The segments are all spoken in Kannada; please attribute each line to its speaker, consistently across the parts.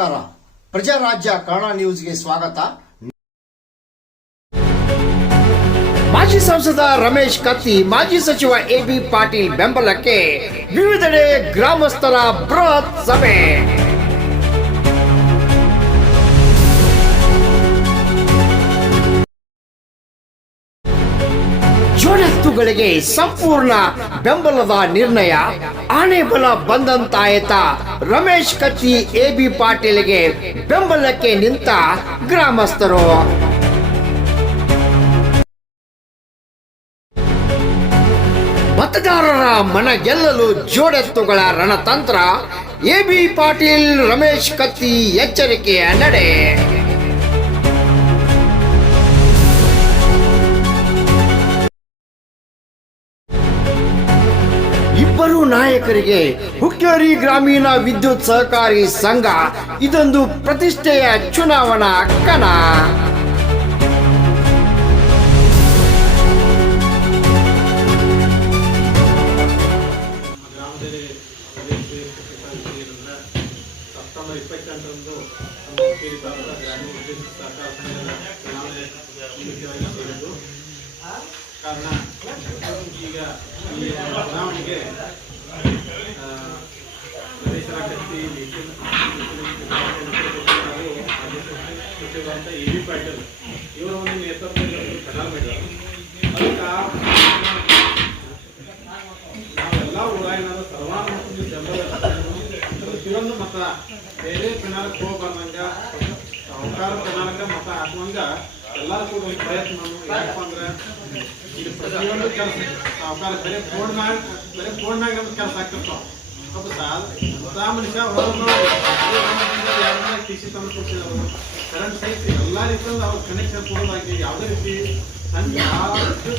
Speaker 1: ನಮಸ್ಕಾರ. ಪ್ರಜಾರಾಜ್ಯ ಕನ್ನಡ ನ್ಯೂಸ್ಗೆ ಸ್ವಾಗತ. ಮಾಜಿ ಸಂಸದ ರಮೇಶ್ ಕತ್ತಿ, ಮಾಜಿ ಸಚಿವ ಎ ಬಿ ಪಾಟೀಲ್ ಬೆಂಬಲಕ್ಕೆ ವಿವಿಧೆಡೆ ಗ್ರಾಮಸ್ಥರ ಬೃಹತ್ ಸಭೆ. ಜೋಡೆತ್ತುಗಳಿಗೆ ಸಂಪೂರ್ಣ ಬೆಂಬಲದ ನಿರ್ಣಯ. ಆನೆಬಲ ಬಂದಂತಾಯತ. ರಮೇಶ್ ಕತ್ತಿ, ಎ ಬಿ ಪಾಟೀಲ್ಗೆ ಬೆಂಬಲಕ್ಕೆ ನಿಂತ ಗ್ರಾಮಸ್ಥರು. ಮತದಾರರ ಮನ ಗೆಲ್ಲಲು ಜೋಡೆತ್ತುಗಳ ರಣತಂತ್ರ ಎ ಬಿ ಪಾಟೀಲ್, ರಮೇಶ್ ಕತ್ತಿ ಎಚ್ಚರಿಕೆಯ ನಡೆ. ನಾಯಕರಿಗೆ ಹುಕ್ಕೇರಿ ಗ್ರಾಮೀಣ ವಿದ್ಯುತ್ ಸಹಕಾರಿ ಸಂಘ ಇದೊಂದು ಪ್ರತಿಷ್ಠೆಯ ಚುನಾವಣಾ ಕಣ.
Speaker 2: ಕಾರಣ ಈಗ ಈ ಚುನಾವಣೆಗೆ ಪ್ರದೇಶದ ಕತ್ತಿ ಇವರ ಒಂದು ನೇತೃತ್ವದಲ್ಲಿ ಆ ನಾವೆಲ್ಲ ಊರಾಗಿನಾದ್ರು ಸರ್ವಾನುಮತದಿಂದ ಜನರ ತಿರೊಂದು ಮತ ಬೇರೆ ಕನ್ನಡಕ್ಕೆ ಹೋಗ್ಬಾರ್ದಂಗ ಸರ್ಕಾರ ಕನ್ನಡಕ್ಕೆ ಮತ ಹಾಕುವಂಗ ಎಲ್ಲರೂ ಕೂಡ ಒಂದು ಪ್ರಯತ್ನ. ಯಾಕಪ್ಪ ಅಂದ್ರೆ ಇದು ಪ್ರತಿಯೊಂದು ಕೆಲಸ ಸಾವುಕಾರ ಬರೀ ಫೋನ್ ಮಾಡಿ ಬರೀ ಫೋನ್ನಾಗ ಕೆಲಸ ಆಗ್ತಿರ್ತಾವ ಒಬ್ಬ ಹೊಸ ಮನುಷ್ಯ ಟಿಸಿ ತಂದು ಕೊಡ್ತಿದ್ರು ಕರೆಂಟ್ ಸಹಿತ ಎಲ್ಲ ರೀತಿಯಿಂದ ಅವ್ರ ಕನೆಕ್ಷನ್ ಕೊಡೋದಾಗಿ ಯಾವುದೇ ರೀತಿ ನನ್ಗೆ ಯಾವ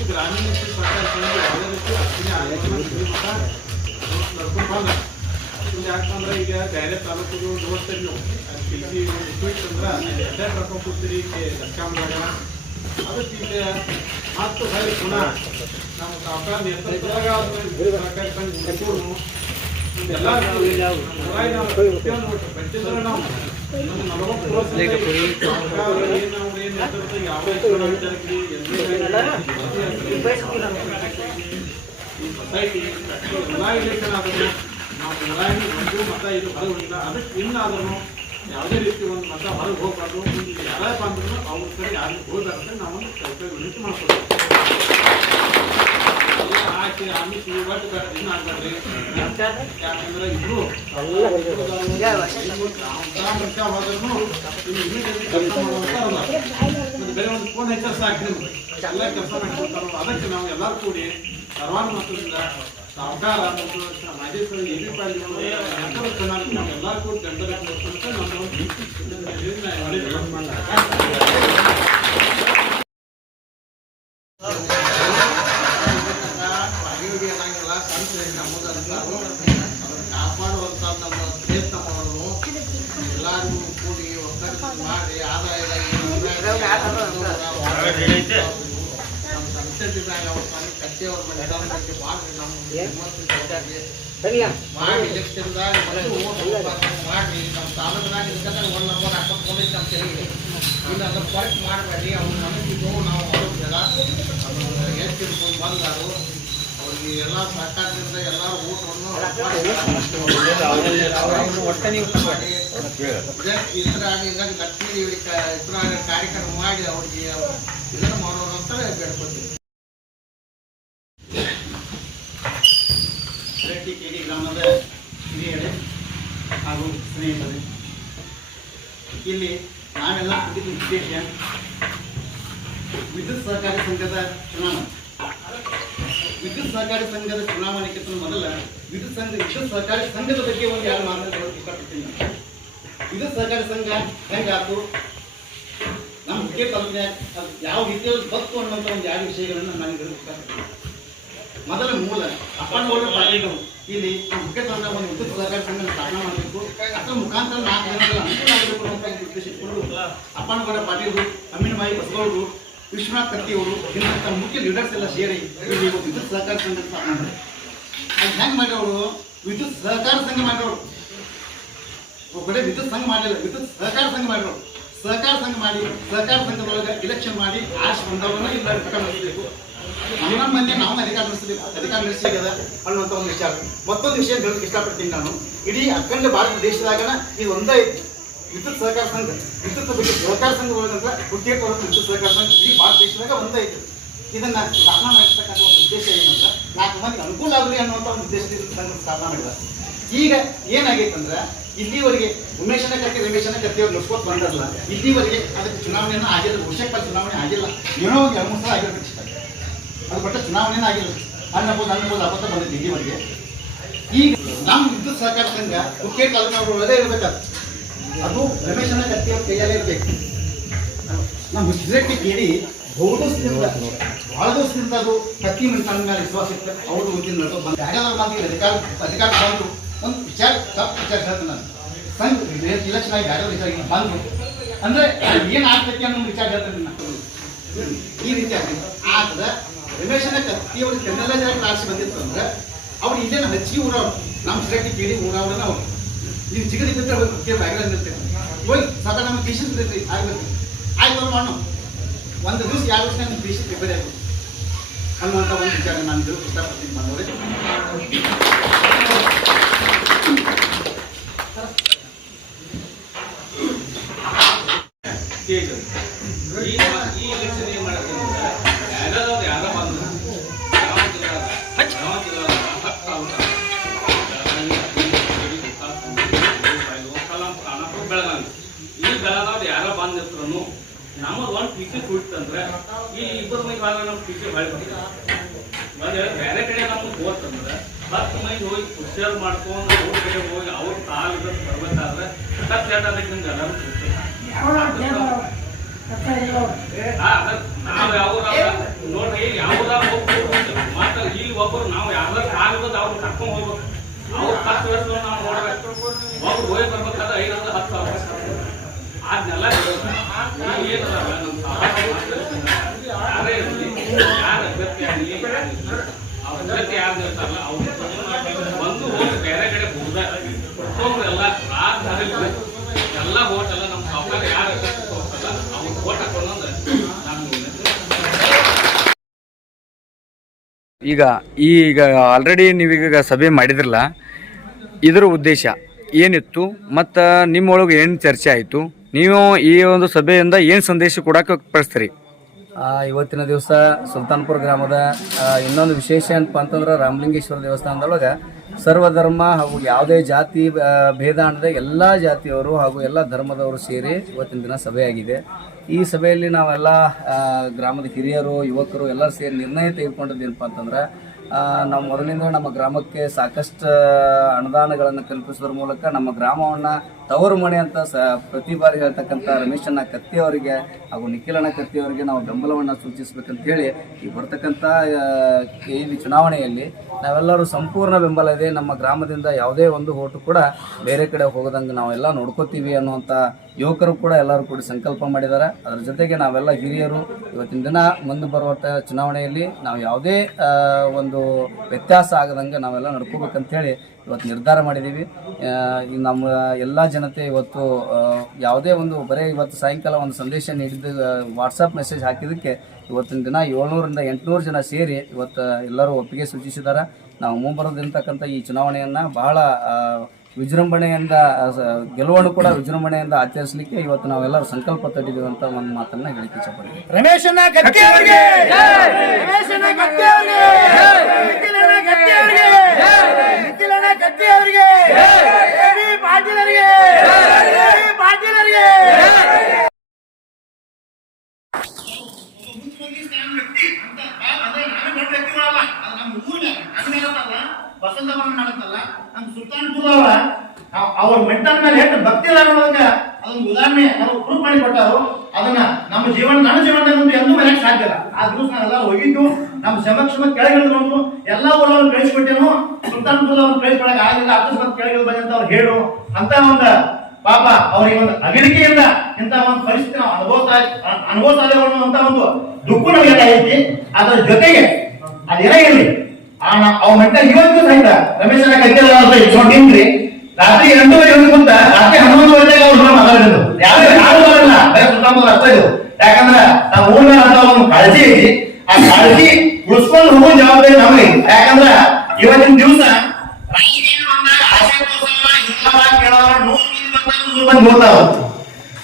Speaker 2: ಗ್ರಾಮೀಣ ಸರ್ಕಾರ ಯಾವುದೇ ರೀತಿ ಅರ್ಚನೆ ಆಯೋಜನೆ ನಡ್ಕೊಂಡು ಬಂದ ಯಾಕಂದ್ರೆ ಈಗ ಬೇರೆ ತಾಲೂಕು ನೋಡ್ತೀರಿ ನೀವು ಟಿ ಸಿ ಇಕ್ವಿಟ್ ಅಂದ್ರೆ ಎಷ್ಟೇ ಕರ್ಕೊಂಡು ಕೂತೀರಿ ದರ್ಶಾಮದಾಗ ಅದಕ್ಕೆ ಈಗ ಮತ್ತು ಹೊಳ್ಳಿ ಪುನಃ ನಮ್ಮ ಸಾವುಕಾರ ನೇತೃತ್ವದಾಗ ಸರ್ಕಾರಿ ಹುಡುಗರು ಇದೆಲ್ಲ ನಾವು ಪ್ರತಿಯೊಂದು ಪ್ರತಿಯೊಂದು ನಾವು ಸರ್ಕಾರ ಈ ಸೊಸೈಟಿ ಇಲೆಕ್ಷನ್ ಆದರೂ ನಾವು ಊರಾಗಿ ಒಂದು ಮತ ಇದು ಅದಕ್ಕೆ ಇನ್ನಾದ್ರೂ ಯಾವುದೇ ರೀತಿ ಒಂದು ಮತ ಹೊರಗೆ ಹೋಗ್ಬಾರ್ದು. ಮುಂದೆ ಯಾರೇ ಬಂದ್ರು ಅವ್ರ ಕಡೆ ಯಾರು ಹೋಗ್ಬಾರ್ದು ನಾವು ಒಂದು ಕೈ ವಿನಂತಿ ಮಾಡ್ಕೊಳ್ತೀವಿ ಆಯ್ತು ಆಮಿಷ ಇವತ್ತು ಬೇಡ ಇನ್ನು ಯಾಕಂದ್ರೆ ಇಬ್ರು ಹೋದ್ರೂ ಇಮಿಡಿಯೇಟ್ಲಿ ಮತ್ತೆ ಬೇರೆ ಒಂದು ಫೋನ್ ಹಚ್ಚಾರ ಹಾಕಿ ನಿಮ್ಗೆ. ಎಲ್ಲ ಕೆಲಸ ಮಾಡ್ಕೊಳ್ತಾರೋ ಅದಕ್ಕೆ ನಾವು ಎಲ್ಲರೂ ಕೂಡಿ ಸರ್ವಾನುಮತದಿಂದ ಸರ್ಕಾರ ಮತ್ತು ಮಾಜಿ ಸಚಿವ ಎ ಬಿ ಪಾಟೀಲ್ ಅವರು ಎಲ್ಲರೂ ಚೆನ್ನಾಗಿ ನಾವು ಎಲ್ಲರೂ ಕೂಡಿ ಬೆಂಬಲ ಕೊಡ್ಕೊಂತ ನಮ್ಮ ಇದನ್ನ ಮಾಡಿದ್ದೀವಿ.
Speaker 3: ಕಾಪಾಡುವಂತ ನಮ್ಮ ಪ್ರಯತ್ನ ಮಾಡೋದು ಎಲ್ಲರಿಗೂ ಕೂಡಿ ಒಕ್ಕಲಿಗ ಮಾಡಿ ಆದಾಯ ನಮ್ಮ ಸಂಸತ್ತಿನಾಗ ಅವ್ರ ಸ್ವಾಮಿ ಕತ್ತಿ ಅವ್ರ ಮಾಡಿ ಮಾಡ್ರಿ ನಮ್ಮ ತಾಲೂಕಿನಾಗ ಒಂದು ಅಂತ ಹೇಳಿ ಇಲ್ಲ ಅದನ್ನ ಫರ್ಕ್ ಮಾಡಬೇಡಿ ಅವ್ರ ನಾವು ಎಷ್ಟು ಬಂದಾರು ಅವ್ರಿಗೆ ಎಲ್ಲ ಸರ್ಕಾರದಿಂದ ಎಲ್ಲ ಊಟವನ್ನು ಹಿಂಗಾಗಿ ಲಕ್ಷ್ಮೀ ಇತರಾಗ ಕಾರ್ಯಕ್ರಮ ಮಾಡಿ ಅವ್ರಿಗೆ ಇದನ್ನು ಮಾಡೋರು ಅಂತ ಬೇಡ್ಕೊತೀವಿ
Speaker 2: ಕೆಡಿ ಗ್ರಾಮದ ಹಿರಿಯರೇ ಸ್ನೇಹಿತರೆ ಇಲ್ಲಿ ನಾವೆಲ್ಲ ಕೂತಿದ್ದ ವಿಶೇಷ. ವಿದ್ಯುತ್ ಸಹಕಾರಿ ಸಂಘದ ಚುನಾವಣೆ. ವಿದ್ಯುತ್ ಸಹಕಾರಿ ಸಂಘದ ಚುನಾವಣೆಗಿಂತ ಮೊದಲ ವಿದ್ಯುತ್ ಸಂಘ ವಿದ್ಯುತ್ ಸಹಕಾರಿ ಸಂಘದ ಬಗ್ಗೆ ಒಂದು ಯಾರು ಮಾತುಗಳು ಇಷ್ಟಪಡ್ತೀನಿ. ವಿದ್ಯುತ್ ಸಹಕಾರಿ ಸಂಘ ಹೆಂಗಾತು ನಮ್ಮ ತಾಲೂಕಿನ ಯಾವ ರೀತಿಯಲ್ಲಿ ಬತ್ತು ಅನ್ನೋಂಥ ಒಂದು ಎರಡು ವಿಷಯಗಳನ್ನು ನಾನು ಇಷ್ಟಪಡ್ತೀನಿ ಮೊದಲ ಮೂಲ ಅಪ್ಪನಗೌಡ ಪಾಟೀಲರು ಇಲ್ಲಿ ಮುಖ್ಯ ತಂಡ ಒಂದು ವಿದ್ಯುತ್ ಸಹಕಾರ ಸಂಘ ಸ್ಥಾಪನೆ ಮಾಡಬೇಕು. ಅದರ ಮುಖಾಂತರ ನಾಲ್ಕು ಜನಗಳ ಅನುಕೂಲ ಆಗಬೇಕು ಅಂತ ಉದ್ದೇಶಿಸಿಕೊಂಡು ಅಪ್ಪನಗೌಡ ಪಾಟೀಲರು, ಅಮೀನ್ಬಾಯಿ ಬಸಗೌಡರು ವಿಶ್ವನಾಥ್ ಕತ್ತಿ ಅವರು ಇಂಥ ಮುಖ್ಯ ಲೀಡರ್ಸ್ ಎಲ್ಲ ಸೇರಿ ಇಲ್ಲಿ ವಿದ್ಯುತ್ ಸಹಕಾರ ಸಂಘ ಸ್ಥಾಪನೆ ಮಾಡಿದ್ರು. ಅದು ಹೆಂಗೆ ಮಾಡ್ಯವರು ವಿದ್ಯುತ್ ಸಹಕಾರ ಸಂಘ ಮಾಡ್ಯವರು
Speaker 4: ಒಬ್ಬರೇ ವಿದ್ಯುತ್ ಸಂಘ ಮಾಡಲಿಲ್ಲ, ವಿದ್ಯುತ್ ಸಹಕಾರ ಸಂಘ ಮಾಡಿರೋರು ಸಹಕಾರ ಸಂಘ ಮಾಡಿ, ಸಹಕಾರ ಸಂಘದೊಳಗೆ ಇಲೆಕ್ಷನ್ ಮಾಡಿ, ಆಶ್ ಬಂದವರನ್ನ ಇಲ್ಲ ಅಧಿಕಾರ ನಮ್ಮ ಮಂದಿ ನಾವು ಅಧಿಕಾರ ನಡೆಸಬೇಕು ಅಧಿಕಾರ ನಡೆಸಿದ ಅನ್ನುವಂಥ ಒಂದು ವಿಚಾರ. ಮತ್ತೊಂದು ವಿಷಯ ಹೇಳಕ್ಕೆ ಇಷ್ಟಪಡ್ತೀನಿ ನಾನು. ಇಡೀ ಅಖಂಡ ಭಾರತ ದೇಶದಾಗನ ಇದು ಒಂದೇ ವಿದ್ಯುತ್ ಸಹಕಾರ ಸಂಘ, ವಿದ್ಯುತ್ ಬಗ್ಗೆ ಸಹಕಾರ ಸಂಘ ಒಳಗಂದ್ರೆ ಹುಟ್ಟಿಗೆ ವಿದ್ಯುತ್ ಸಹಕಾರ ಸಂಘ ಇಡೀ ಭಾರತ ದೇಶದಾಗ ಒಂದೇ ಐತಿ. ಇದನ್ನ ಸ್ಥಾಪನಾ ಮಾಡಿರ್ತಕ್ಕಂಥ ಒಂದು ಉದ್ದೇಶ ಏನಂದ್ರೆ, ನಾಲ್ಕು ಮಂದಿ ಅನುಕೂಲ ಆಗಲಿ ಅನ್ನುವಂಥ ಒಂದು ಉದ್ದೇಶದಿಂದ ಸಂಘ ಸ್ಥಾಪನೆ ಮಾಡಿದ. ಈಗ ಏನಾಗೈತೆ ಅಂದ್ರೆ, ಇಲ್ಲಿವರೆಗೆ ಉಮೇಶನ ಕತ್ತಿ ರಮೇಶನ ಕತ್ತಿ ಅವ್ರು ನಡ್ಸ್ಕೊತ ಬಂದಲ್ಲ ಇಲ್ಲಿವರೆಗೆ ಅದಕ್ಕೆ ಚುನಾವಣೆಯನ್ನು ಆಗಿಲ್ಲ ವರ್ಷಕ್ಕೆ ಚುನಾವಣೆ ಆಗಿಲ್ಲ. ಏನೋ ಒಂದು ಎರಡು ಮೂರು ಸಲ ಆಗಿರ್ಬೇಕು ಅದು ಬಟ್ ಚುನಾವಣೆನೇ ಆಗಿಲ್ಲ ಅಣ್ಣಬೋದು ಅಣ್ಣಬೋದು ಅಪತ್ತ ಬಂದಿದ್ದು ಇಲ್ಲಿವರೆಗೆ ಈಗ ನಮ್ಮ ವಿದ್ಯುತ್ ಸಹಕಾರ ಸಂಘ, ಕುಕ್ಕೆ ತಾಲೂಕಿನವರು ಒಳ್ಳೆ ಇರಬೇಕಾದ ಅದು ರಮೇಶನ ಕತ್ತಿಯ ಕೈಯಲ್ಲೇ ಇರಬೇಕು. ನಮ್ಮ ರಿಸಲ್ಟ್ ಕೇಳಿ ಬಹು ದಿವಸದಿಂದ ಬಹಳ ದಿವಸದಿಂದ ಅದು ಕತ್ತಿ ಮನುಷ್ಯನ ಮೇಲೆ ವಿಶ್ವಾಸ ಇತ್ತು ಅವರು ವತಿಯಿಂದ ನಡೆದು ಬಂದು ಯಾರ್ಯಾರು ಬಂದು ಅಧಿಕಾರ ಅಧಿಕಾರ ಬಂದು ಒಂದು ವಿಚಾರ, ತಪ್ಪು ವಿಚಾರ ಹೇಳ್ತೇನೆ ನಾನು. ಸಂಘ ಇಲೆಕ್ಷನ್ ಆಗಿ ಯಾರ್ಯಾರು ವಿಚಾರ ಬಂದು. ಅಂದ್ರೆ ಏನು ಆಗ್ತೈತೆ ಅನ್ನೋ ವಿಚಾರ ಹೇಳ್ತೇನೆ ನಾನು. ಈ ರೀತಿ ಆಗ್ತದೆ. ಆದ್ರೆ ರಮೇಶನ ಕತ್ತಿ ಅವ್ರ ಕೆನ್ನೆಲ್ಲ ಜನ ಆರಿಸಿ ಬಂದಿತ್ತು ಅಂದ್ರೆ ಅವ್ರು ಇಲ್ಲೇನ ಹಚ್ಚಿ ಊರವ್ರು ನಮ್ಮ ಜಿಲ್ಲೆ ಕೇಳಿ ಊರವ್ರನ್ನ ಅವ್ರು ನೀವು ಚಿಗದಿ ಬಿದ್ದರೆ ಕೇಳಿ ಬ್ಯಾಗ್ರ ನಿಲ್ತೇವೆ ಹೋಗಿ ಸಾಕ, ನಮ್ಮ ಟೀಶನ್ ಇರ್ತೈತಿ ಆಗ್ಬೇಕು ಆಯ್ತು ಮಾಡೋಣ. ಒಂದು ದಿವಸ, ಎರಡು ವರ್ಷ ನಿಮ್ಮ ಟೀಶನ್ ರಿಪೇರಿ ಆಗುತ್ತೆ ಅನ್ನುವಂಥ ಒಂದು ವಿಚಾರ ನಾನು ಇಷ್ಟಪಡ್ತೀನಿ ಬಂದವರೇ
Speaker 5: ಬಂದಿರ್ತಾರನು ನಮ್ಮದು ಒಂದು ಪಿಸಿ ಕುಡಿತಂದ್ರೆ ಈ ಇಬ್ಬರು ಮೈ ಭಾಗ ನಮ್ಮ ಪಿಸಿ ಹೊಳ್ಳಿ ಒಂದು ಬೇರೆ ಕಡೆ ನಮ್ಗೆ ಹೋಗ್ತಂದ್ರೆ ಹತ್ತು ಮೈಗೆ ಹೋಗಿ ಹುಷಾರು ಮಾಡ್ಕೊಂಡು ಅವ್ರ ಕಡೆ ಹೋಗಿ ಅವ್ರ ಕಾಲ ಬರ್ಬೇಕಾದ್ರೆ ಕತ್ ಅದಕ್ಕೆ ನಿಮ್ಗೆ ಎಲ್ಲರೂ ನಾವು ಯಾವ್ದಾರ ನೋಡ್ರಿ ಯಾವ್ದಾರ ಹೋಗ್ಬೋದು ಮತ್ತೆ ಇಲ್ಲಿ ಒಬ್ಬರು ನಾವು ಯಾವ್ದಾರ ಕಾಗದ ಅವ್ರು ಕರ್ಕೊಂಡ್ ಹೋಗ್ಬೇಕು. ಅವ್ರು ಹತ್ತು ವರ್ಷ ನಾವು ನೋಡ್ಬೇಕು. ಹೋಗಿ ಬರ್ಬೇಕಾದ್ರೆ ಐದರಿಂದ ಹತ್ತು ಸಾವಿರ.
Speaker 6: ಈಗ ಈಗ ಆಲ್ರೆಡಿ ನೀವೀಗ ಸಭೆ ಮಾಡಿದ್ರಲ್ಲ ಇದರ ಉದ್ದೇಶ ಏನಿತ್ತು? ಮತ್ತು ನಿಮ್ಮೊಳಗೆ ಏನು ಚರ್ಚೆ ಆಯಿತು? ನೀವು ಈ ಒಂದು ಸಭೆಯಿಂದ ಏನು ಸಂದೇಶ ಕೊಡಕ್ಕೆ
Speaker 7: ಕಳಿಸ್ತೀರಿ? ಇವತ್ತಿನ ದಿವಸ ಸುಲ್ತಾನ್ಪುರ ಗ್ರಾಮದ ಇನ್ನೊಂದು ವಿಶೇಷ ಏನಪ್ಪ ಅಂತಂದ್ರೆ ರಾಮಲಿಂಗೇಶ್ವರ ದೇವಸ್ಥಾನದೊಳಗೆ ಸರ್ವಧರ್ಮ ಹಾಗೂ ಯಾವುದೇ ಜಾತಿ ಭೇದ ಅನ್ನದೆ ಎಲ್ಲ ಜಾತಿಯವರು ಹಾಗೂ ಎಲ್ಲ ಧರ್ಮದವರು ಸೇರಿ ಇವತ್ತಿನ ದಿನ ಸಭೆಯಾಗಿದೆ ಈ ಸಭೆಯಲ್ಲಿ ನಾವೆಲ್ಲ ಗ್ರಾಮದ ಹಿರಿಯರು, ಯುವಕರು ಎಲ್ಲರೂ ಸೇರಿ ನಿರ್ಣಯ ತೆಗೆದುಕೊಂಡದ್ದು ಏನಪ್ಪ ಅಂತಂದ್ರೆ ನಾವು ಮೊದಲಿಂದ ನಮ್ಮ ಗ್ರಾಮಕ್ಕೆ ಸಾಕಷ್ಟು ಅನುದಾನಗಳನ್ನು ಕಲ್ಪಿಸೋದ್ರ ಮೂಲಕ ನಮ್ಮ ಗ್ರಾಮವನ್ನು ತವರು ಮನೆ ಅಂತ ಸ, ಪ್ರತಿ ಬಾರಿ ಹೇಳ್ತಕ್ಕಂಥ ರಮೇಶಣ್ಣ ಕತ್ತಿ ಅವರಿಗೆ ಹಾಗೂ ನಿಖಿಲಣ್ಣ ಕತ್ತಿ ಅವರಿಗೆ ನಾವು ಬೆಂಬಲವನ್ನು ಸೂಚಿಸಬೇಕಂತ ಹೇಳಿ, ಈ ಬರ್ತಕ್ಕಂಥ ಈ ಚುನಾವಣೆಯಲ್ಲಿ ನಾವೆಲ್ಲರೂ ಸಂಪೂರ್ಣ ಬೆಂಬಲ ಇದೆ. ನಮ್ಮ ಗ್ರಾಮದಿಂದ ಯಾವುದೇ ಒಂದು ಓಟು ಕೂಡ ಬೇರೆ ಕಡೆ ಹೋಗದಂಗೆ ನಾವೆಲ್ಲ ನೋಡ್ಕೋತೀವಿ ಅನ್ನುವಂಥ ಯುವಕರು ಕೂಡ ಎಲ್ಲರೂ ಕೂಡ ಸಂಕಲ್ಪ ಮಾಡಿದ್ದಾರೆ. ಅದರ ಜೊತೆಗೆ ನಾವೆಲ್ಲ ಹಿರಿಯರು ಇವತ್ತಿನ ದಿನ ಮುಂದೆ ಬರುವಂಥ ಚುನಾವಣೆಯಲ್ಲಿ ನಾವು ಯಾವುದೇ ಒಂದು ವ್ಯತ್ಯಾಸ ಆಗದಂಗೆ ನಾವೆಲ್ಲ ನಡ್ಕೋಬೇಕಂಥೇಳಿ ಇವತ್ತು ನಿರ್ಧಾರ ಮಾಡಿದ್ದೀವಿ. ನಮ್ಮ ಎಲ್ಲ ಜನತೆ ಇವತ್ತು ಯಾವುದೇ ಒಂದು ಬರೀ ಇವತ್ತು ಸಾಯಂಕಾಲ ಒಂದು ಸಂದೇಶ ನೀಡಿದ್ದು ವಾಟ್ಸಪ್ ಮೆಸೇಜ್ ಹಾಕಿದ್ದಕ್ಕೆ ಇವತ್ತಿನ ದಿನ ಏಳ್ನೂರಿಂದ ಎಂಟುನೂರು ಜನ ಸೇರಿ ಇವತ್ತು ಎಲ್ಲರೂ ಒಪ್ಪಿಗೆ ಸೂಚಿಸಿದ್ದಾರೆ. ನಾವು ಮುಂಬರೋದಿರ್ತಕ್ಕಂಥ ಈ ಚುನಾವಣೆಯನ್ನು ಬಹಳ ವಿಜೃಂಭಣೆಯಿಂದ ಗೆಲುವನ್ನು ಕೂಡ ವಿಜೃಂಭಣೆಯಿಂದ ಆಚರಿಸಲಿಕ್ಕೆ ಇವತ್ತು ನಾವೆಲ್ಲರೂ ಸಂಕಲ್ಪ ತಟ್ಟಿದ್ದೀವಿ ಅಂತ ಒಂದು ಮಾತನ್ನ ಹೇಳಿಕೆ ಚಪ್ಪಡಿ
Speaker 8: ರಮೇಶನ ಕತ್ತಿ ಅವರಿಗೆ ರಮೇಶನ ಕತ್ತಿ ಅವರಿಗೆ ನಿಖಿಲಣ್ಣ ಕತ್ತಿ ಅವರಿಗೆ ನಿಖಿಲಣ್ಣ ಕತ್ತಿ ಅವರಿಗೆ ಎಬಿ ಪಾಟೀಲ್ ಅವರಿಗೆ ಎಬಿ ಪಾಟೀಲ್ ಅವರಿಗೆ
Speaker 4: ಬಸಂತಪ್ಪನ ಮಾಡುತ್ತಲ್ಲ ನಮ್ಮ ಸುಲ್ತಾನ್ಪುರದವ ಅವ್ರ ಮೆಂಟಲ್ ಮೇಲೆ ಹೆಣ್ಣು ಭಕ್ತಿ ಇಲ್ಲ ಅನ್ನೋದಕ್ಕೆ ಅದೊಂದು ಉದಾಹರಣೆ ನಾವು ಪ್ರೂಫ್ ಮಾಡಿ ಕೊಟ್ಟಾರು ಅದನ್ನ ನಮ್ಮ ಜೀವನ, ನನ್ನ ಜೀವನದಾಗ ಒಂದು ಎಂದೂ ಬೆಳೆಯಕ್ಕೆ ಸಾಧ್ಯ ಆ ದಿವಸ ನಾವೆಲ್ಲ ಹೋಗಿದ್ದು, ನಮ್ಮ ಸಮಕ್ಷಮ ಕೆಳಗಿಳಿದ್ರು ಎಲ್ಲ ಊರವ್ರು ಸುಲ್ತಾನ್ಪುರ ಅವ್ರು ಕಳಿಸ್ಕೊಳಕ್ ಆಗಿಲ್ಲ, ಅಕಸ್ಮಾತ್ ಕೆಳಗಿಳಿದು ಬಂದಂತ ಅವ್ರು ಹೇಳು. ಅಂತ ಒಂದು ಪಾಪ ಅವ್ರಿಗೆ ಒಂದು ಅಗಲಿಕೆಯಿಂದ ಇಂಥ ಒಂದು ಪರಿಸ್ಥಿತಿ ನಾವು ಅನುಭವ ಅನುಭವಿಸ್ತಾ ಇದ್ದೇವೆ ಅಂತ ಒಂದು ದುಃಖ ನಮಗೆ ಐತಿ. ಅದರ ಜೊತೆಗೆ ಅದೇನೇ ಇರಲಿ. ಆ ಮಟ್ಟ ಇವತ್ತು ಸಹಿತ ರಮೇಶನ ಕೈಗೆಲ್ಲ ಇಟ್ಕೊಂಡಿನ್ರಿ
Speaker 8: ರಾತ್ರಿ ಎಂಟೂವರೆ ಒಂದು ಕುಂತ ರಾತ್ರಿ ಹನ್ನೊಂದುವರೆಗೆ ಅವ್ರು ನಮ್ಮ ಮಾತಾಡಿದ್ರು. ಯಾರು ಯಾರು ಬರಲ್ಲ ಬರೀ ಅರ್ಥ ಇದು. ಯಾಕಂದ್ರ ನಮ್ಮ ಊರಿನ ಅಂತ ಒಂದು ಕಾಳಜಿ ಐತಿ ಆ ಕಾಳಜಿ ಉಳಿಸ್ಕೊಂಡು ಹೋಗೋ ಜವಾಬ್ದಾರಿ ನಮಗೆ. ಯಾಕಂದ್ರ ಇವತ್ತಿನ ದಿವಸ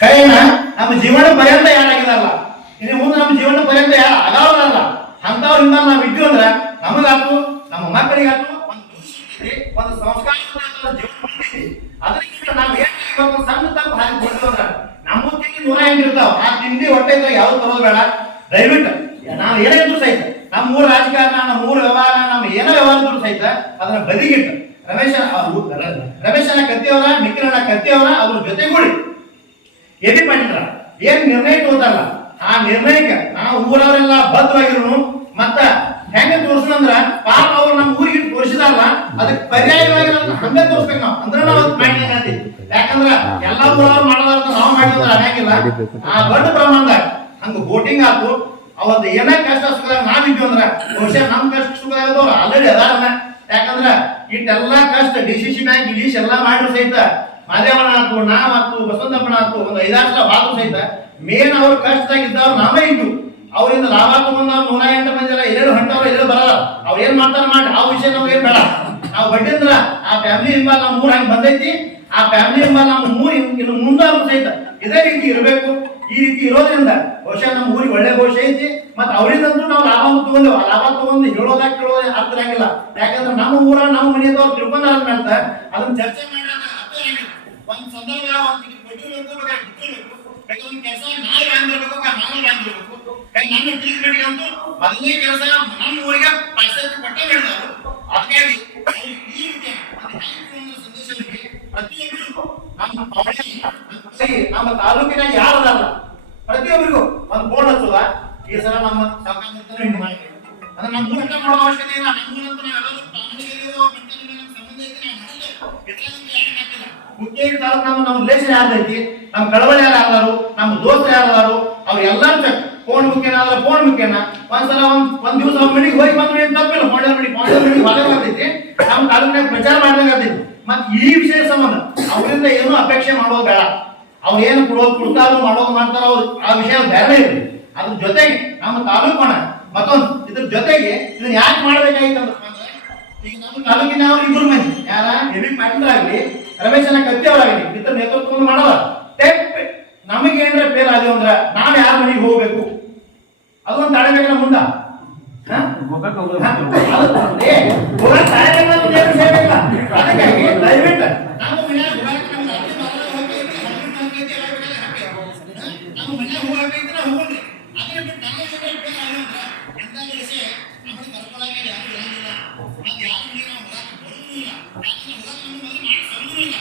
Speaker 8: ಕೈನ ನಮ್ಮ ಜೀವನ ಪರ್ಯಂತ ಯಾರಾಗಿದಾರಲ್ಲ? ಇನ್ನು ಮುಂದೆ ನಮ್ಮ ಜೀವನ ಪರ್ಯಂತ ಯಾರು ಅದಾವಲ್ಲ ಅಂತವ್ರಿಂದ ನಾವು ಇದ್ದೀವಿ ಅಂದ್ರ ನಮಗಾತು ನಮ್ಮ ಮಕ್ಕಳಿಗಾತು ಒಂದು ಸಂಸ್ಕಾರ ನಾವು ಏನ್ ಸಣ್ಣ ತಪ್ಪು ಹಾಕಿ ಕೊಡ್ತಂದ್ರ ನಮ್ಮ ತಿಂಡಿ ನೂರ ಎಂಟು ಇರ್ತಾವ. ಆ ತಿಂಡಿ ಹೊಟ್ಟೆ ಯಾವ್ದು ತರೋದು ಬೇಡ. ದಯವಿಟ್ಟು, ನಾವು ಏನೇ ಇದ್ರು ಸಹಿತ, ನಮ್ಮ ಊರ ರಾಜಕಾರಣ, ನಮ್ಮ ಮೂರು ವ್ಯವಹಾರ, ನಮ್ಮ ಏನೋ ವ್ಯವಹಾರ ಇದ್ರು ಸಹಿತ ಅದನ್ನ ಬದಿಗಿಟ್ಟು, ರಮೇಶ ರಮೇಶನ ಕತ್ತಿಯವರ ನಿಖಿಲನ ಕತ್ತಿಯವರ ಅವ್ರ ಜೊತೆಗೂಡಿ. ಎದಿ ಮಾಡಿದ್ರ ಏನ್ ನಿರ್ಣಯ ತೋತಾರಲ್ಲ ಆ ನಿರ್ಣಯಕ್ಕೆ, ನಾವು ಊರವರೆಲ್ಲ ಬದ್ಧವಾಗಿರೋನು, ಮತ್ತ ಹೆಂಗ ತೋರ್ಸಂದ್ರ ಪಾಪ ಅವ್ರು ನಮ್ಮ ಅದಕ್ಕೆ ಪರ್ಯಾಯವಾಗಿ ಅದನ್ನ ಹಂಗೆ ತೋರ್ಸ್ಬೇಕು ನಾವು. ಅಂದ್ರೆ ನಾವು ಅದಕ್ಕೆ ಮಾಡಿದಂಗೆ ಯಾಕಂದ್ರ ಎಲ್ಲಾ ಊರವ್ರು ಮಾಡೋದಾರ ನಾವು ಮಾಡಿದ್ರೆ ಹಾಗಿಲ್ಲ ಆ ದೊಡ್ಡ ಪ್ರಮಾಣದಾಗ ಹಂಗ ಬೋಟಿಂಗ್ ಆತು. ಅವತ್ತು ಏನೇ ಕಷ್ಟ ಸುಖ ನಾವಿದ್ವಿ ಅಂದ್ರ, ಬಹುಶಃ ನಮ್ ಕಷ್ಟ ಸುಖದಾಗ ಆಲ್ರೆಡಿ ಅದಾರನ ಯಾಕಂದ್ರ ಇಟ್ಟೆಲ್ಲಾ ಕಷ್ಟ ಡಿ ಸಿ ಸಿ ಬ್ಯಾಂಕ್ ಡಿ ಎಲ್ಲ ಮಾಡಿದ್ರು ಸಹಿತ. ಮಾದೇವನ ಆತು, ನಾವ್ ಆತು ಬಸವಂತಪ್ಪನ ಒಂದು ಐದಾರು ಸಲ ಬಾದ್ರು ಸಹಿತ. ಮೇನ್ ಅವ್ರ ಕಷ್ಟದಾಗ ಇದ್ದವ್ರು ನಾವೇ ಇದ್ದು ಅವರಿಂದ ಲಾಭ ಬಂದ ನೂರ ಎಂಟು ಮಂದಿ ಎಲ್ಲ ಎಲ್ಲರೂ ಹೊಂಟವ್ರ ಎಲ್ಲ ಬರಲ್ಲ. ಅವ್ರು ಏನ್ ಮಾಡ್ತಾರೆ ಮಾಡಿ ಆ ವಿಷಯ ನಮ್ಗೆ ಏನ್ ಬೇಡ. ನಾವು ಬಡ್ಡಿಂದ್ರ ಆ ಫ್ಯಾಮಿಲಿ ಹಿಂಬಾಲ್ ನಮ್ಮ ಊರ್ ಹಂಗೆ ಬಂದೈತಿ. ಆ ಫ್ಯಾಮಿಲಿ ಹಿಂಬಾಲ್ ನಮ್ಮ ಊರ್ ಇನ್ನು ಮುಂದಾದ್ರು ಸಹಿತ ಇದೇ ರೀತಿ ಇರಬೇಕು. ಈ ರೀತಿ ಇರೋದ್ರಿಂದ ಬಹುಶಃ ನಮ್ಮ ಊರಿಗೆ ಒಳ್ಳೆ ಬಹುಶಃ ಐತಿ. ಮತ್ತೆ ಅವರಿಂದಂತೂ ನಾವು ಲಾಭ ತಗೊಂಡು ಲಾಭ ತಗೊಂಡು ಹೇಳೋದಾಗ ಕೇಳೋದ ಅರ್ಥ ಆಗಿಲ್ಲ ಯಾಕಂದ್ರೆ ನಮ್ಮ ಊರ, ನಮ್ಮ ಮನೆಯದವ್ರು ತಿಳ್ಕೊಂಡಾರ ಅಂತ ಅದನ್ನ ಚರ್ಚೆ ಆಗಿಲ್ಲ ಒಂದ್ ಸಂದರ್ಭ ಬಡ್ಡಿ ಬೇಕು ಕೆಲಸ ನಾಳೆ ಬಂದಿರ್ಬೇಕು ನನ್ನ ಟ್ರೀಟ್ಮೆಂಟ್ ಕೆಲಸ ನಮ್ಮ ಊರಿಗೆ ಪೈಸೆ ಕೊಟ್ಟೆ ಪ್ರತಿಯೊಬ್ಬರಿಗೂ ನಮ್ಮ ನಮ್ಮ ತಾಲೂಕಿನ ಯಾರದಲ್ಲ, ಪ್ರತಿಯೊಬ್ಬರಿಗೂ ಒಂದು ಬೋರ್ಡ್ ಈ ಸಲ ನಮ್ಮ ಸರ್ಕಾರ ಹಿಂಗೆ ಅದನ್ನ ನಮ್ಮ ಮಾಡೋ ಅವಶ್ಯಕತೆ ಇಲ್ಲ. ನಮ್ಮ ಗಂಟಲಿನ ನಮ್ಮ ತಾಲೂಕು ನಮ್ಮ ರಿಲೇಷನ್ ಯಾರ್ದೈತಿ? ನಮ್ಮ ಬೆಳವಣಿಗೆ ಯಾರು ನಮ್ಮ ಯಾರು ಅವ್ರು ಎಲ್ಲರೂ ಚೆಕ್ ಫೋನ್ ಮುಖ್ಯನ ಅದ್ರ ಫೋನ್ ಮುಖ್ಯನ ಒಂದ್ಸಲ ಒಂದ್ ಒಂದ್ ದಿವಸ ಅವ್ರ ಹೋಗಿ ಬಂದ್ರೆ ಏನ್ ತಪ್ಪಿಲ್ಲ. ಫೋನ್ ಮನೆಗೆ ಫೋನ್ ಮನೆಗೆ ಹೊಲ ಬರ್ತೈತಿ ನಮ್ಮ ತಾಲೂಕಿನಾಗ ಪ್ರಚಾರ ಮಾಡಿದಾಗ ಆಗ್ತೈತಿ ಮತ್ ಈ ವಿಷಯ ಸಂಬಂಧ ಅವರಿಂದ ಏನು ಅಪೇಕ್ಷೆ ಮಾಡೋದು ಬೇಡ. ಅವ್ರು ಏನು ಕೊಡೋದು ಕೊಡ್ತಾರೋ ಮಾಡೋದು ಮಾಡ್ತಾರೋ ಅವ್ರು ಆ ವಿಷಯ ಬೇರೆ ಇರಲಿ. ಅದ್ರ ಜೊತೆಗೆ ನಮ್ಮ ತಾಲೂಕು ಹಣ ಮತ್ತೊಂದು ಇದ್ರ ಜೊತೆಗೆ ಇದನ್ನ ಯಾಕೆ ಮಾಡ್ಬೇಕಾಗಿತ್ತು ಅಂದ್ರೆ, ಈಗ ನಮ್ಮ ತಾಲೂಕಿನ ಅವ್ರು ಇಬ್ರು ಮಂದಿ. ಯಾರ? ಎಬಿ ಪಾಟೀಲ್ ಆಗಲಿ ರಮೇಶನ ಕತ್ತಿ ಅವರಾಗಲಿ ಇದ್ರ ನೇತೃತ್ವವನ್ನು ಮಾಡೋದ ಟೆಕ್ ನಮಗೆ ಏನ್ರ ಫೇಲ್ ಆದ್ವಿ ಅಂದ್ರ ನಾವ್ ಯಾರ ಮನೆಗೆ ಹೋಗ್ಬೇಕು ಅದೊಂದು ತಾಳ್ಮೆಗಳ ಮುಂದ ಹ? ಹ? ಅದು- ಏ, ಹೋಗಕ್ ತಾಳ್ಮೆಗಳ ಮುಂದೆ ಏನು ವಿಷಯ ಇಲ್ಲ. ಅದಕ್ಕಾಗಿ ದಯವಿಟ್ಟು ನಮ್ಮ ಮನ್ಯಾಗ ಹೋಗಕ್ಕೆ ನಮ್ಗೆ ಅಡ್ಡಿ ಬರಲ್ಲ, ಹೋಗ್ತೈತಿ, ಹೊರಗಿನ ಹೋಗ್ತೈತಿ, ಎಲ್ಲ ಬೇಕಾದ್ರೆ ಹಾಕ್ತೈತಿ. ಹ? ನಮ್ಮ ಮನ್ಯಾಗ ಹೋಗಕ್ಕೈತಿ ನಾವು ಹೋಗೋಣ್ರಿ. ಅದನ್ನ ಬಿಟ್ಟು ನಮ್ಮ ಮನೆಗೆ ಫೇಲ್ ಆದ್ವಿ ಅಂದ್ರ ಎಂತ ವಿಷಯ ನಮಗೆ ಕರ್ಕೊಳಕ್ಕೆ ಯಾರು ಇರಂಗಿಲ್ಲ. ಮತ್ತೆ ಯಾರ ಮನೆಗೆ ನಾವು ಹೋಗಕ್ಕೆ ಬರೋದೂ ಇಲ್ಲ. ಯಾಕಂದ್ರೆ ಹೋಗಕ್ಕೆ ನಮ್ಗೆ ಮೊದಲು ಮಾಡಿ ಸಲ್ಲೂ ಇಲ್ಲ.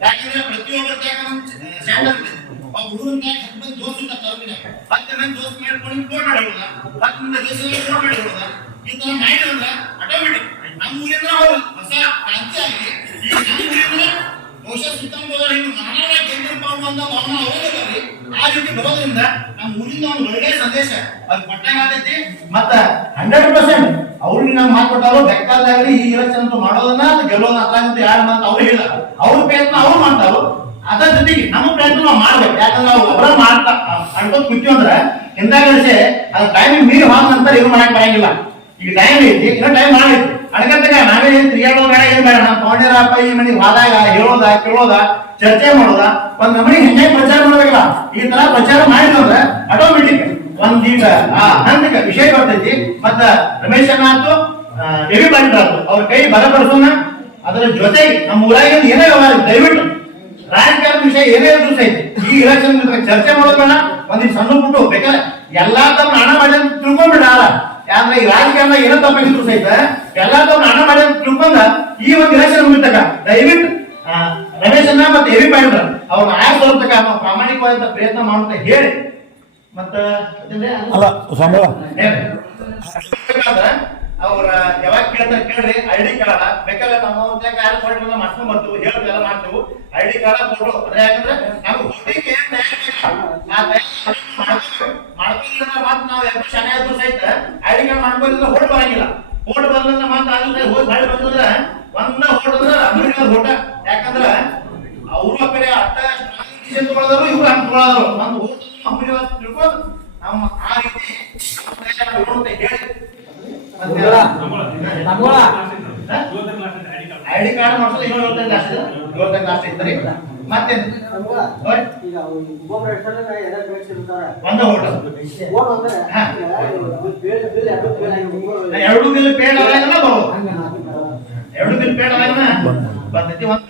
Speaker 8: ಯಾಕಂದ್ರೆ ಪ್ರತಿಯೊಬ್ಬರ ದೋಸ್ತ ಹತ್ತು ಮಂದಿ ದೋಸ್ತ್ ಮಾಡ್ಕೊಂಡು ಫೋನ್ ಮಾಡಿರೋದ ಹತ್ತು ಮಂದಿ ದೇಶದಲ್ಲಿ ಫೋನ್ ಮಾಡಿರೋದ ಈ ತರ ಮಾಡಿರೋದ ಆಟೋಮೆಟಿಕ್ ನಮ್ಮ ಊರಿಂದ ಅವ್ರು ಹೊಸ ಕ್ರಾಂತಿ ಆಗಿ ಈ ನಮ್ಮ ಊರಿಂದ ಬಹುಶಃ ಸುತ್ತಮುತ್ತ ಹಿಂಗೆ ನಾನಾಗ ಅನ್ನೋ ಭಾವನೆ ಅವರೇ ಆ ರೀತಿ ಬರೋದ್ರಿಂದ ನಮ್ಮ ಊರಿಂದ ಒಂದು ಒಳ್ಳೆ ಸಂದೇಶ. ಅದು ಕೊಟ್ಟಂಗ ಆಗೈತಿ ಮತ್ತ ಹಂಡ್ರೆಡ್ ಪರ್ಸೆಂಟ್ ಅವ್ರಿಗೆ ನಾವು ಮಾತು ಬೇಕಾದಾಗಲಿ ಈ ಎಲೆಕ್ಷನ್ ಅಂತೂ ಮಾಡೋದನ್ನ ಗೆಲ್ಲೋದನ್ನ ಅದಾಗಂತ ಯಾರು ಮಾತು ಅವ್ರು ಹೇಳ ಅವ್ರ ಪ್ರಯತ್ನ ಅವ್ರು ಮಾಡ್ತಾರೋ ಅದರ ಜೊತೆಗೆ ನಮ್ಮ ಪ್ರಯತ್ನ ನಾವು ಮಾಡ್ಬೇಕು. ಯಾಕಂದ್ರೆ ಅವ್ರು ಒಬ್ಬರ ಮಾಡ್ತಾ ಅನ್ಕೋತ ಕುತ್ತೀವಿ ಅಂದ್ರೆ ಹಿಂದಾಗಲಿಸಿ ಅದು ಟೈಮಿಂಗ್ ಮೀರಿ ಹೋದ ನಂತರ ಏನು ಮಾಡಕ್ ಬರಂಗಿಲ್ಲ. ಈಗ ಟೈಮ್ ಐತಿ, ಇನ್ನೂ ಟೈಮ್ ಆಗೈತಿ. ಅಡಗಂತಗ ನಾವೇ ಏನ್ ತಿರ್ಗಾಡೋ ಬೇಡ ಏನ್ ಬೇಡ ನಾವು ತಗೊಂಡಿರಪ್ಪ ಈ ಮನೆಗೆ ಹೋದಾಗ ಹೇಳೋದ, ಕೇಳೋದ, ಚರ್ಚೆ ಮಾಡೋದ, ಒಂದ್ ನಮನಿ ಹೆಂಗೆ ಪ್ರಚಾರ ಮಾಡ್ಬೇಕಲ್ಲ? ಈ ತರ ಪ್ರಚಾರ ಮಾಡಿದ್ರೆ ಅಂದ್ರೆ ಆಟೋಮೆಟಿಕ್ ಒಂದ್ ಈಗ ಆ ಹಂತಕ್ಕೆ ವಿಷಯ ಬರ್ತೈತಿ. ಮತ್ತ ರಮೇಶ್ ಅಣ್ಣ ಆತು ಎವಿ ಬಂದ್ರ ಆತು ಅವ್ರ ಕೈ ಬಲಪಡಿಸೋಣ. ಅದರ ಜೊತೆಗೆ ನಮ್ಮ ಊರಾಗಿಂದ ಏನೇ ವ್ಯವಹಾರ ದಯವಿಟ್ಟು ರಾಜಕಾರಣದ ವಿಷಯ ಏನೇ ಇದ್ರು ಸಹಿತ ಈ ಇಲೆಕ್ಷನ್ ಚರ್ಚೆ ಮಾಡೋದ್ ಬೇಡ. ಒಂದಿಷ್ಟು ಸಣ್ಣ ಪುಟ್ಟು ಬೇಕಾದ್ರೆ ಎಲ್ಲಾ ತಮ್ಮ ಹಣ ಮಾಡಿ ತಿಳ್ಕೊಂಡ್ಬಿಡ ಯಾಕಂದ್ರೆ ಈ ರಾಜಕಾರಣ ಏನೋ ತಪ್ಪಿದ್ರು ಸಹಿತ ಎಲ್ಲಾ ಅಣ್ಣ ಹಣ ಮಾಡಿ ತಿಳ್ಕೊಂಡ ಈ ಒಂದು ಎಲೆಕ್ಷನ್ ಮುಗಿತಕ ದಯವಿಟ್ಟು ಆ, ರಮೇಶನ್ನ ಮತ್ತೆ ಹೆವಿ ಮಾಡಿದ್ರ ಅವ್ರನ್ನ ಆಯಾ ತೋರ್ತಕ ನಾವು ಪ್ರಾಮಾಣಿಕವಾದಂತ ಪ್ರಯತ್ನ ಮಾಡುವಂತ ಹೇಳಿ. ಮತ್ತ ಅದು-. ಅವ್ರ ಯಾವಾಗ ಕೇಳ್ತಾರೆ ಕೇಳ್ರಿ ಐ ಡಿ ಕಾರ್ಡ್. ನಮ್ಮ ಯಾಕ ಯಾರು ಫೋಟೋ ಮಾಡ್ಸ್ಕೊಂಡ್ ಬರ್ತೀವಿ ಹೇಳೋದೆಲ್ಲ ಮಾಡ್ತೀವಿ. ಐ ಡಿ ಕಾರ್ಡ್ ಫೋಟೋ ಅಂದ್ರೆ ಯಾಕಂದ್ರೆ ನಾವು ಏನ್ ಮಾಡ್ತೀವಿ. ಮಾಡ್ಕೊಂಡಿಲ್ಲ ಮಾತ್ರ ನಾವು ಎರಡು ಶನಿ ಆದ್ರೂ ಸಹಿತ ಐ ಡಿ ಕಾರ್ಡ್ ಮಾಡ್ಕೊಂಡಿಲ್ಲ ಹೋಟ್ ಬರಂಗಿಲ್ಲ ಹೋಟ್ ಬರಲಿಲ್ಲ ಮಾತ್ರ ಆಗಲ್ಲ ಹೋಗಿ ಬಾಳಿ ಬಂದ್ರೆ ಒಂದ ಅಂದ್ರೆ ಅಮೆರಿಕದ ಓಟ. ಯಾಕಂದ್ರ ಅವರು ಆ ಕಡೆ ಅಟ್ಟ ಡಿಸಿಷನ್ ತಗೊಳ್ಳೋದ್ರು ಇವ್ರು ಹಂಗ ತಗೊಳ್ಳೋದ್ರು ಒಂದು ಹೋಟ್ ಅಮೆರಿಕ ತಿಳ್ಕೊಂಡು ನಮ್ಮ ಆ ರೀತಿ ಹೇಳಿ. ಐಡಿ ಕಾರ್ಡ್ ಮಾಡ್ಸಲ್ಲ ಇನ್ನೂ ಇವತ್ತೈದು ಲಾಸ್ಟ್ ಇವತ್ತೈದು ಲಾಸ್ಟ್ ಇದ್ರಿ ಮತ್ತೆ ಒಂದ ಹೋಟೆಲ್ ಹಾ. ಎರಡು ಬಿಲ್ ಪೇಡ್ ಆದಾಗ ಬರೋದು. ಎರಡು ಬಿಲ್ ಪೇಡ್ ಆದಾಗ ಬರ್ತೈತಿ. ಒಂದು